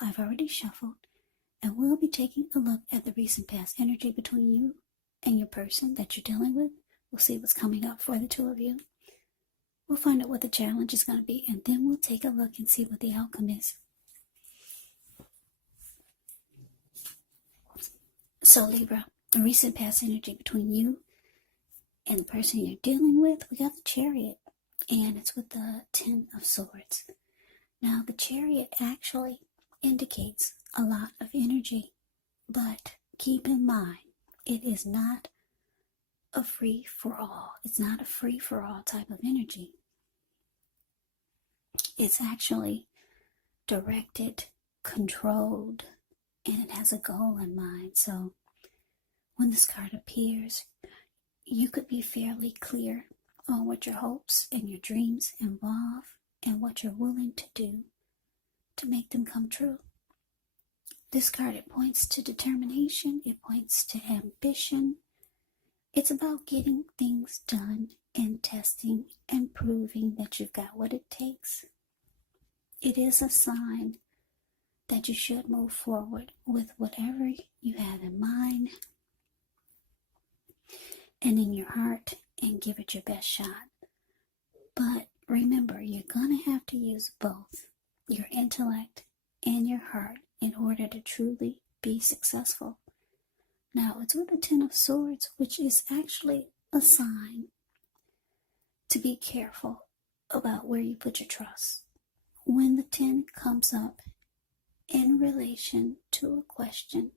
I've already shuffled, and we'll be taking a look at the recent past energy between you and your person that you're dealing with. We'll see what's coming up for the two of you. We'll find out what the challenge is going to be, and then we'll take a look and see what the outcome is. So Libra, the recent past energy between you and the person you're dealing with, we got the Chariot, and it's with the Ten of Swords. Now, the Chariot actually indicates a lot of energy, but keep in mind, it is not a free-for-all. It's not a free-for-all type of energy. It's actually directed, controlled, and it has a goal in mind. So when this card appears, you could be fairly clear on what your hopes and your dreams involve and what you're willing to do to make them come true. This card, it points to determination, it points to ambition. It's about getting things done and testing and proving that you've got what it takes. It is a sign that you should move forward with whatever you have in mind and in your heart and give it your best shot. But remember, you're going to have to use both your intellect and your heart in order to truly be successful. Now, it's with the Ten of Swords, which is actually a sign to be careful about where you put your trust. When the 10 comes up in relation to a question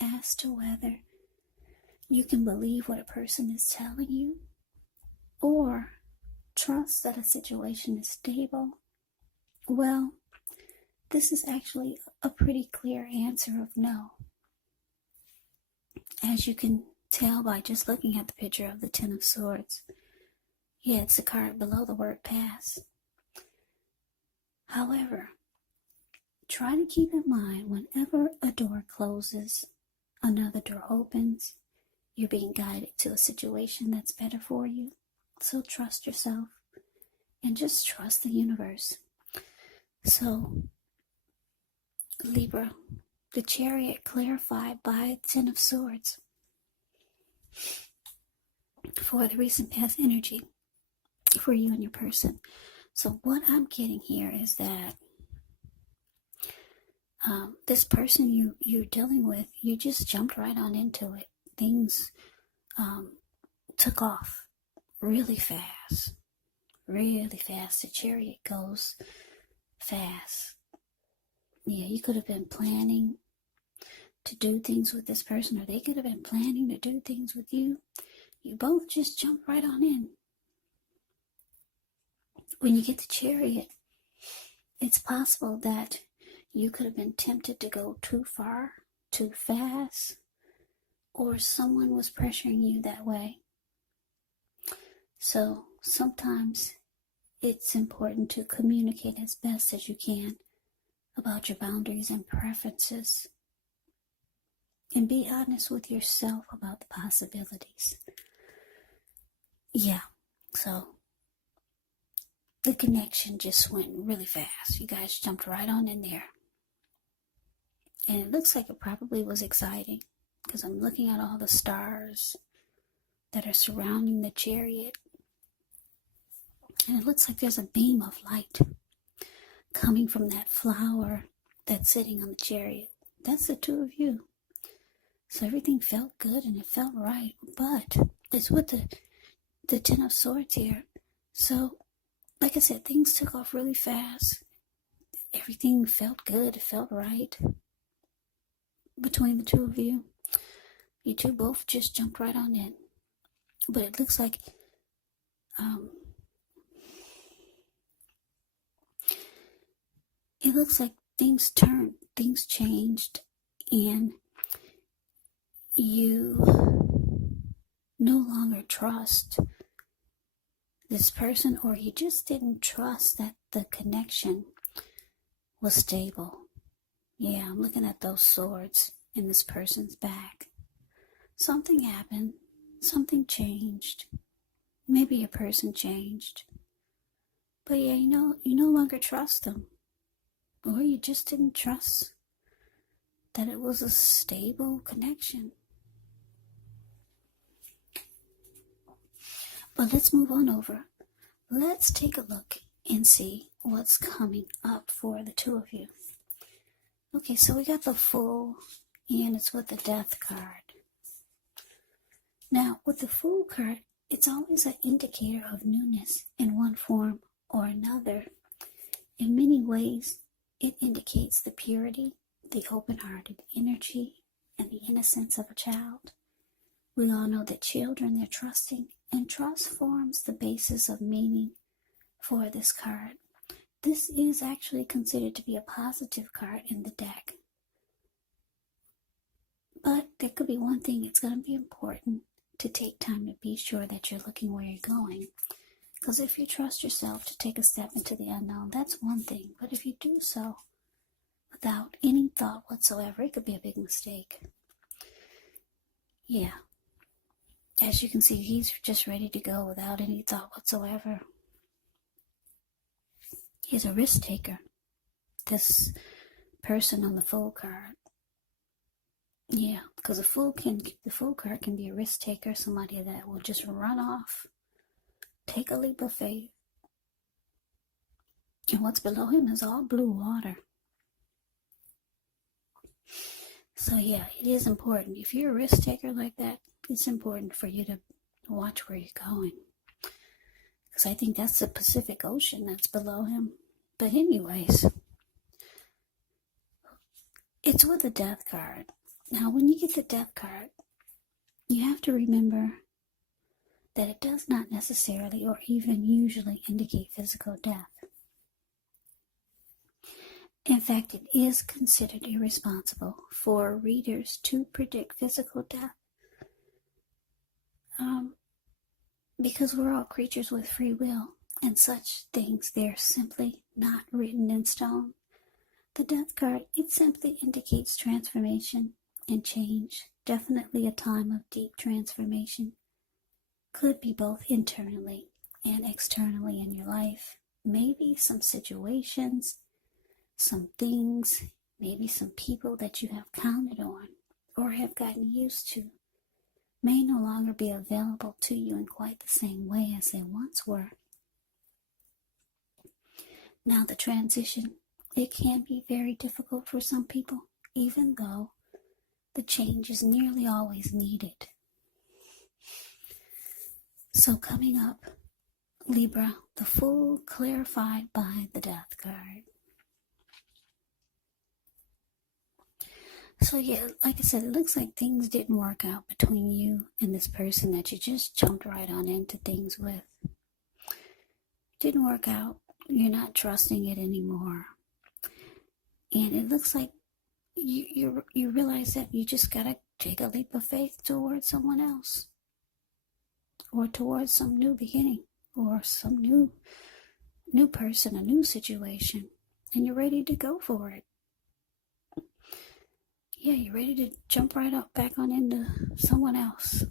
as to whether you can believe what a person is telling you or trust that a situation is stable, well, this is actually a pretty clear answer of no. As you can tell by just looking at the picture of the Ten of Swords, yeah, it's the card below the word pass. However, try to keep in mind whenever a door closes, another door opens. You're being guided to a situation that's better for you. So trust yourself and just trust the universe. So, Libra, the Chariot clarified by Ten of Swords for the recent past energy for you and your person. So what I'm getting here is that this person you're dealing with, you just jumped right on into it. Things took off really fast. Really fast. The Chariot goes fast. Yeah, you could have been planning to do things with this person, or they could have been planning to do things with you. You both just jumped right on in. When you get the Chariot, it's possible that you could have been tempted to go too far, too fast, or someone was pressuring you that way. So sometimes it's important to communicate as best as you can about your boundaries and preferences, and be honest with yourself about the possibilities. Yeah, so the connection just went really fast. You guys jumped right on in there. And it looks like it probably was exciting, because I'm looking at all the stars that are surrounding the Chariot. And it looks like there's a beam of light coming from that flower that's sitting on the Chariot. That's the two of you. So everything felt good and it felt right. But it's with the Ten of Swords here. So, like I said, things took off really fast. Everything felt good. It felt right between the two of you. You two both just jumped right on in. But it looks like things turned, things changed, and you no longer trust this person, or you just didn't trust that the connection was stable. Yeah, I'm looking at those swords in this person's back. Something happened. Something changed. Maybe a person changed. But yeah, you no longer trust them. Or you just didn't trust that it was a stable connection. But let's move on over. Let's take a look and see what's coming up for the two of you. Okay, so we got the Fool, and it's with the Death card. Now, with the Fool card, it's always an indicator of newness in one form or another. In many ways, it indicates the purity, the open-hearted energy, and the innocence of a child. We all know that children, they're trusting, and trust forms the basis of meaning for this card. This is actually considered to be a positive card in the deck. But there could be one thing, it's going to be important to take time to be sure that you're looking where you're going. Because if you trust yourself to take a step into the unknown, that's one thing. But if you do so without any thought whatsoever, it could be a big mistake. Yeah. As you can see, he's just ready to go without any thought whatsoever. He's a risk taker. This person on the Fool card. Yeah, because the Fool card can be a risk taker, somebody that will just run off, take a leap of faith. And what's below him is all blue water. So yeah, it is important. If you're a risk taker like that, it's important for you to watch where you're going. Because I think that's the Pacific Ocean that's below him. But anyways, it's with the Death card. Now, when you get the Death card, you have to remember that it does not necessarily or even usually indicate physical death. In fact, it is considered irresponsible for readers to predict physical death because we're all creatures with free will, and such things, they're simply not written in stone. The Death card, it simply indicates transformation and change, definitely a time of deep transformation. Could be both internally and externally in your life. Maybe some situations, some things, maybe some people that you have counted on or have gotten used to may no longer be available to you in quite the same way as they once were. Now, the transition, it can be very difficult for some people, even though the change is nearly always needed. So coming up, Libra, the Fool clarified by the Death card. So yeah, like I said, it looks like things didn't work out between you and this person that you just jumped right on into things with. Didn't work out. You're not trusting it anymore. And it looks like you realize that you just gotta take a leap of faith towards someone else. Or towards some new beginning. Or some new person, a new situation. And you're ready to go for it. Yeah, you're ready to jump right up back on into someone else.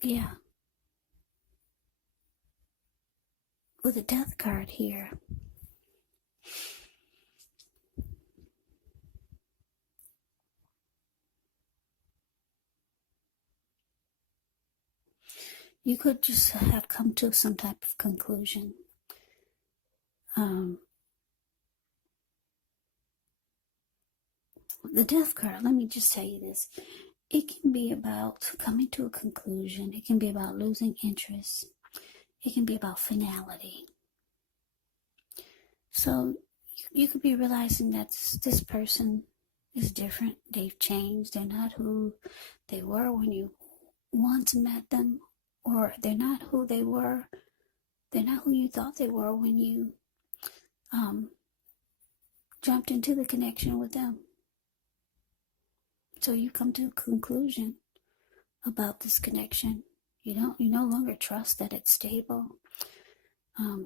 Yeah. With a Death card here. You could just have come to some type of conclusion. The Death card, let me just tell you this. It can be about coming to a conclusion. It can be about losing interest. It can be about finality. So you could be realizing that this person is different. They've changed. They're not who they were when you once met them. Or they're not who they were. They're not who you thought they were when you jumped into the connection with them. So you come to a conclusion about this connection. You no longer trust that it's stable.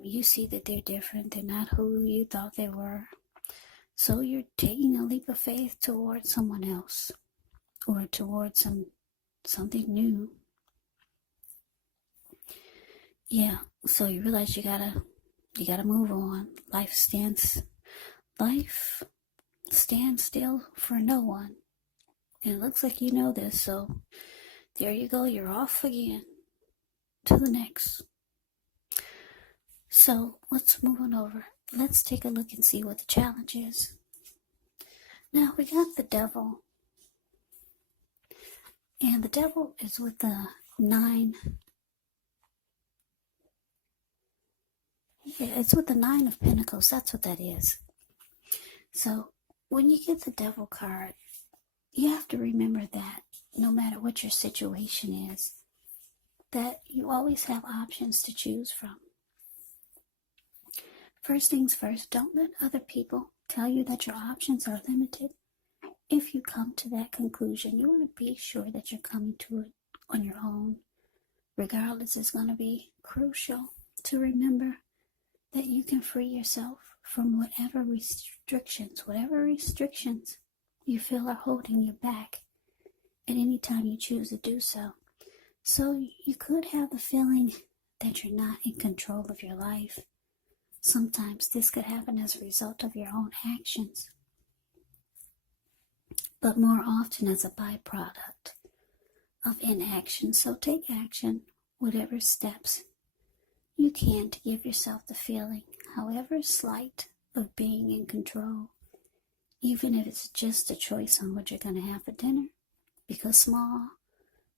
You see that they're different. They're not who you thought they were. So you're taking a leap of faith towards someone else or towards something new. Yeah, so you realize you gotta move on. Life stand still for no one. And it looks like you know this, so there you go, you're off again to the next. So let's move on over. Let's take a look and see what the challenge is. Now we got the devil. And the devil is with the 9. Yeah, it's with the 9 of Pentacles. That's what that is. So when you get the devil card, you have to remember that no matter what your situation is, that you always have options to choose from. First things first, don't let other people tell you that your options are limited. If you come to that conclusion, you want to be sure that you're coming to it on your own. Regardless, it's going to be crucial to remember that you can free yourself from whatever restrictions you feel are holding you back at any time you choose to do so. So you could have the feeling that you're not in control of your life. Sometimes this could happen as a result of your own actions, but more often as a byproduct of inaction. So take action, whatever steps you can to give yourself the feeling, however slight, of being in control, even if it's just a choice on what you're going to have for dinner, because small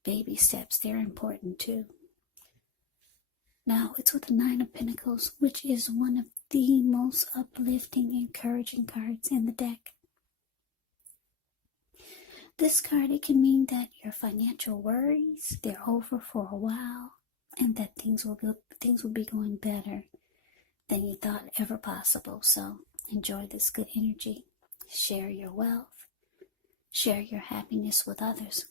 baby steps, they're important too. Now, it's with the 9 of Pentacles, which is one of the most uplifting, encouraging cards in the deck. This card, it can mean that your financial worries, they're over for a while, and that things will be going better than you thought ever possible. So enjoy this good energy. Share your wealth. Share your happiness with others.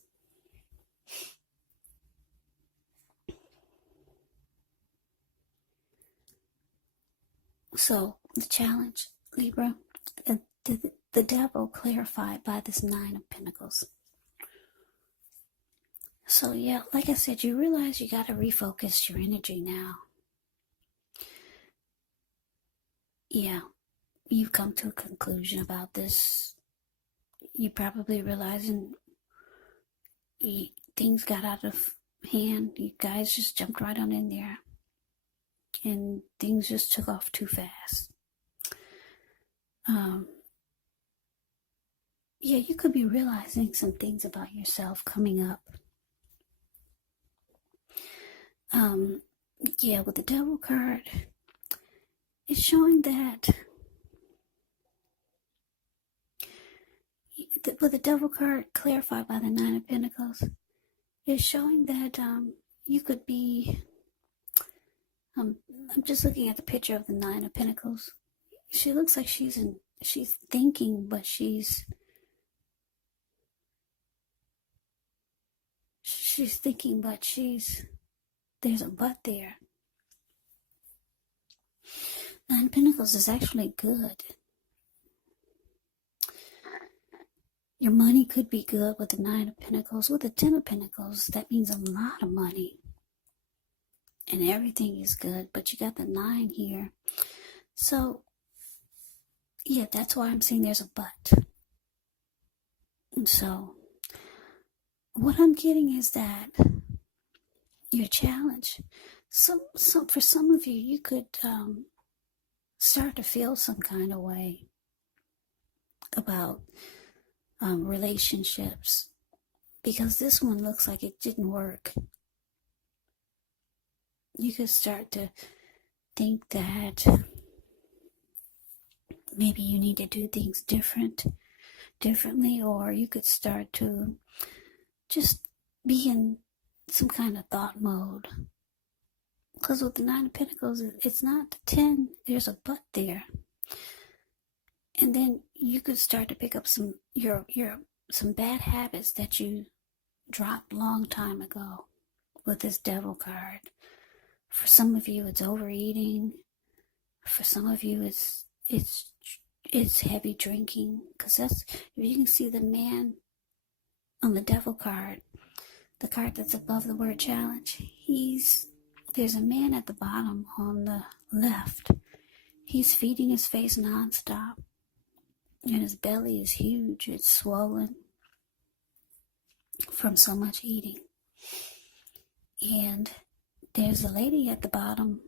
So the challenge, Libra, the devil clarified by this 9 of Pentacles. So yeah, like I said, you realize you got to refocus your energy now. Yeah, you've come to a conclusion about this. You probably realizing things got out of hand. You guys just jumped right on in there. And things just took off too fast. Yeah, you could be realizing some things about yourself coming up. Yeah, with the devil card, it's showing that with the devil card clarified by the 9 of Pentacles, it's showing that you could be I'm just looking at the picture of the 9 of Pentacles. She looks like she's thinking, but there's a but there. 9 of Pentacles is actually good. Your money could be good with the 9 of Pentacles. With the 10 of Pentacles, that means a lot of money. And everything is good, but you got the 9 here. So, yeah, that's why I'm saying there's a but. And so, what I'm getting is that your challenge, for some of you, you could start to feel some kind of way about relationships, because this one looks like it didn't work. You could start to think that maybe you need to do things differently, or you could start to just be in some kind of thought mode. Because with the 9 of Pentacles, it's not the 10, there's a but there. And then you could start to pick up some bad habits that you dropped long time ago with this devil card. For some of you, it's overeating. For some of you, it's heavy drinking. Because that's, if you can see the man on the devil card, the card that's above the word challenge, there's a man at the bottom on the left. He's feeding his face nonstop. And his belly is huge. It's swollen from so much eating. And there's a lady at the bottom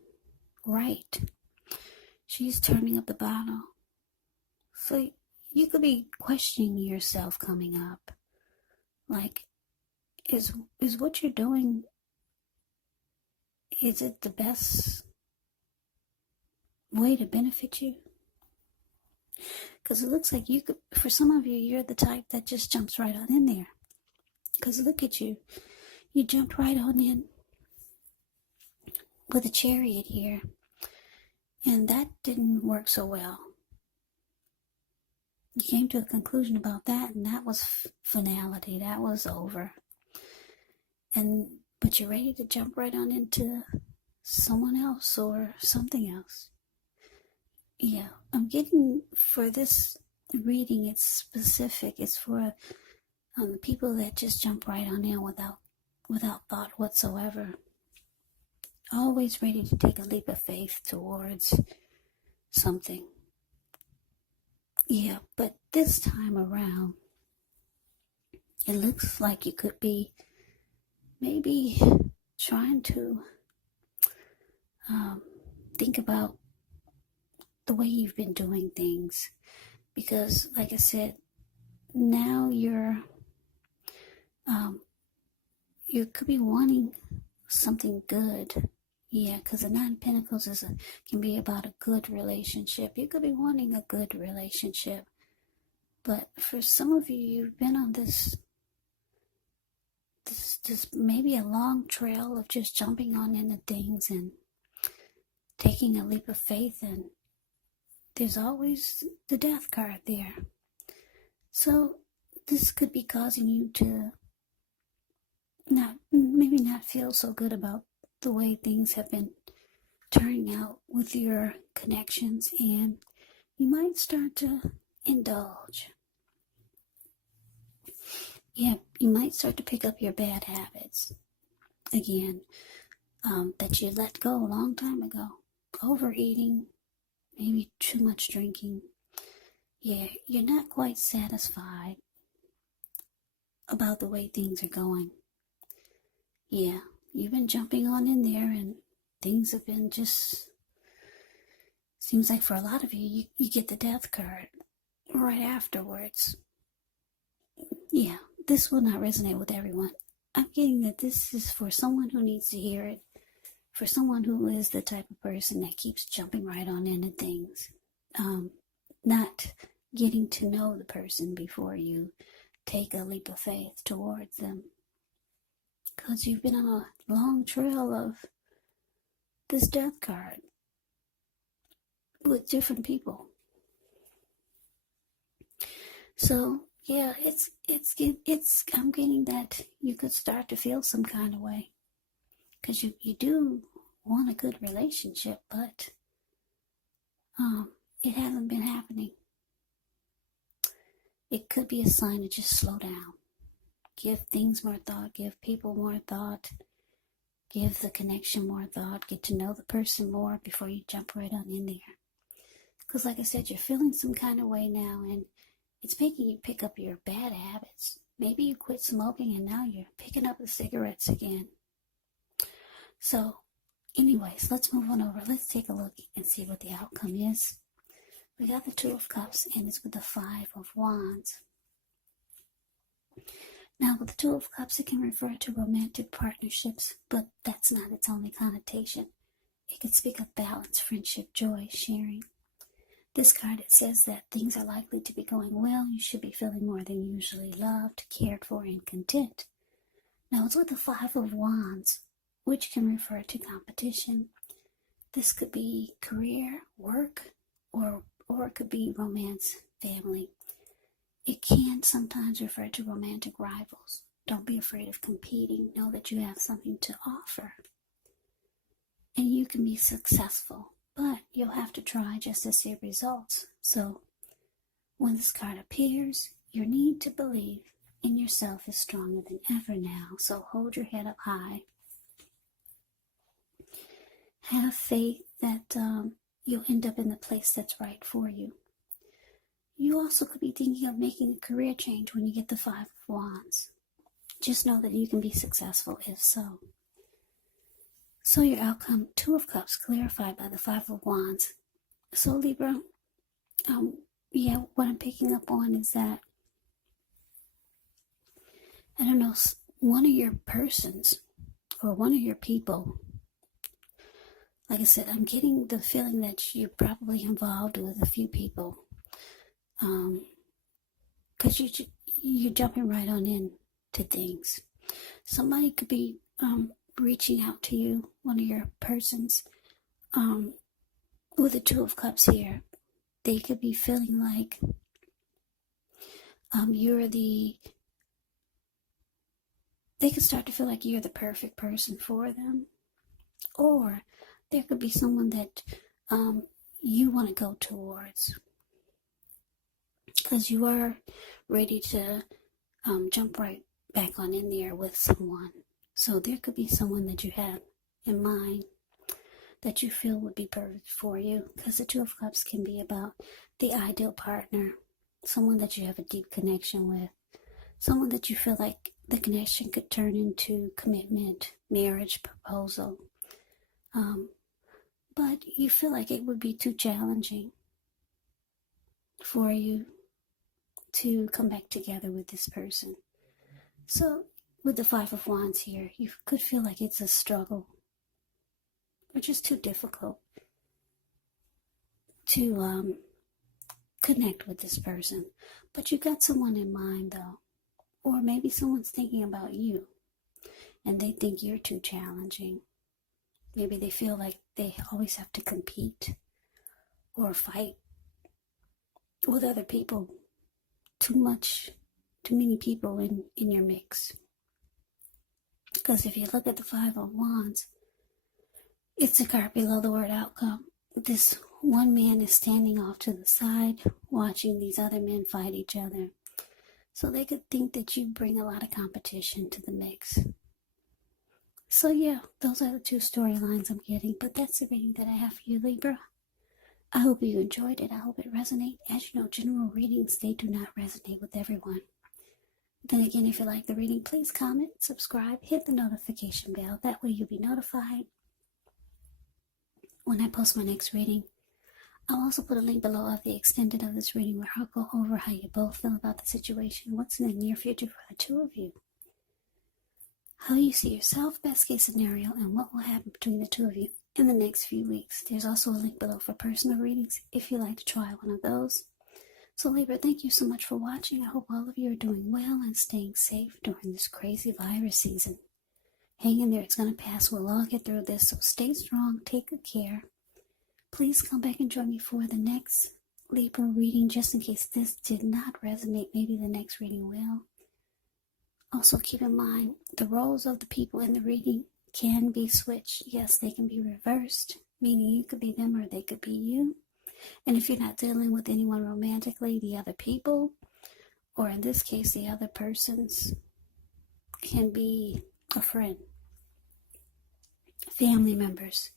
right. She's turning up the bottle. So you could be questioning yourself coming up. Like, is what you're doing, is it the best way to benefit you? Because it looks like you could, for some of you, you're the type that just jumps right on in there. Because look at you. You jumped right on in with a chariot here. And that didn't work so well. You came to a conclusion about that, and that was finality. That was over. But you're ready to jump right on into someone else or something else. Yeah, I'm getting, for this reading, it's specific. It's for the people that just jump right on in without thought whatsoever. Always ready to take a leap of faith towards something. Yeah, but this time around, it looks like you could be maybe trying to think about the way you've been doing things. Because, like I said, now you could be wanting something good. Yeah, because the Nine of Pentacles can be about a good relationship. You could be wanting a good relationship. But for some of you, you've been on this maybe a long trail of just jumping on into things and taking a leap of faith, and there's always the death card there. So this could be causing you to maybe not feel so good about the way things have been turning out with your connections, and you might start to indulge. Yeah, you might start to pick up your bad habits again that you let go a long time ago. Overeating, maybe too much drinking. Yeah, you're not quite satisfied about the way things are going. Yeah, you've been jumping on in there, and things have been just, seems like for a lot of you get the death card right afterwards. Yeah, this will not resonate with everyone. I'm getting that this is for someone who needs to hear it, for someone who is the type of person that keeps jumping right on into things, not getting to know the person before you take a leap of faith towards them. Because you've been on a long trail of this death card with different people. So yeah, I'm getting that you could start to feel some kind of way, because you do want a good relationship, but it hasn't been happening. It could be a sign to just slow down, give things more thought, give people more thought, give the connection more thought, get to know the person more before you jump right on in there. Because like I said, you're feeling some kind of way now, and it's making you pick up your bad habits. Maybe you quit smoking and now you're picking up the cigarettes again. So anyways, let's move on over. Let's take a look and see what the outcome is. We got the Two of Cups, and it's with the Five of Wands. Now, with the Two of Cups, it can refer to romantic partnerships, but that's not its only connotation. It can speak of balance, friendship, joy, sharing. This card, it says that things are likely to be going well. You should be feeling more than usually loved, cared for, and content. Now, it's with the Five of Wands, which can refer to competition. This could be career, work, or it could be romance, family. It can sometimes refer to romantic rivals. Don't be afraid of competing. Know that you have something to offer. And you can be successful, but you'll have to try just to see results. So when this card appears, your need to believe in yourself is stronger than ever now. So hold your head up high. Have faith that you'll end up in the place that's right for you. You also could be thinking of making a career change when you get the Five of Wands. Just know that you can be successful if so. So your outcome, Two of Cups, clarified by the Five of Wands. So Libra, what I'm picking up on is that, I don't know, one of your persons or one of your people, like I said, I'm getting the feeling that you're probably involved with a few people. Because you're jumping right on into things. Somebody could be reaching out to you, one of your persons, with the Two of Cups here. They could be feeling like they could start to feel like you're the perfect person for them. Or there could be someone that you want to go towards, because you are ready to jump right back on in there with someone. So there could be someone that you have in mind that you feel would be perfect for you, because the Two of Cups can be about the ideal partner, someone that you have a deep connection with, someone that you feel like the connection could turn into commitment, marriage, proposal. But you feel like it would be too challenging for you to come back together with this person. So with the Five of Wands here, you could feel like it's a struggle, or just too difficult to connect with this person. But you got someone in mind though, or maybe someone's thinking about you and they think you're too challenging. Maybe they feel like they always have to compete or fight with other people. Too many people in your mix. Because if you look at the Five of Wands, it's a card below the word outcome. This one man is standing off to the side, watching these other men fight each other. So they could think that you bring a lot of competition to the mix. So yeah, those are the two storylines I'm getting, but that's the reading that I have for you, Libra. I hope you enjoyed it. I hope it resonated. As you know, general readings, they do not resonate with everyone. Then again, if you like the reading, please comment, subscribe, hit the notification bell. That way you'll be notified when I post my next reading. I'll also put a link below of the extended of this reading where I'll go over how you both feel about the situation, what's in the near future for the two of you, how you see yourself, best case scenario, and what will happen between the two of you in the next few weeks. There's also a link below for personal readings if you'd like to try one of those. So Libra, thank you so much for watching. I hope all of you are doing well and staying safe during this crazy virus season. Hang in there, it's going to pass. We'll all get through this, so stay strong, take good care. Please come back and join me for the next Libra reading, just in case this did not resonate. Maybe the next reading will. Also keep in mind, the roles of the people in the reading can be switched. Yes, they can be reversed, meaning you could be them or they could be you. And if you're not dealing with anyone romantically, the other people, or in this case, the other persons, can be a friend, family members,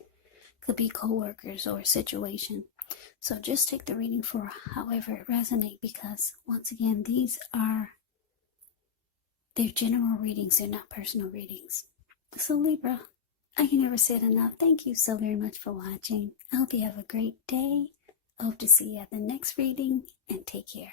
could be co-workers or a situation. So just take the reading for however it resonates, because once again, they're general readings, they're not personal readings. So Libra, I can never say it enough. Thank you so very much for watching. I hope you have a great day. I hope to see you at the next reading, and take care.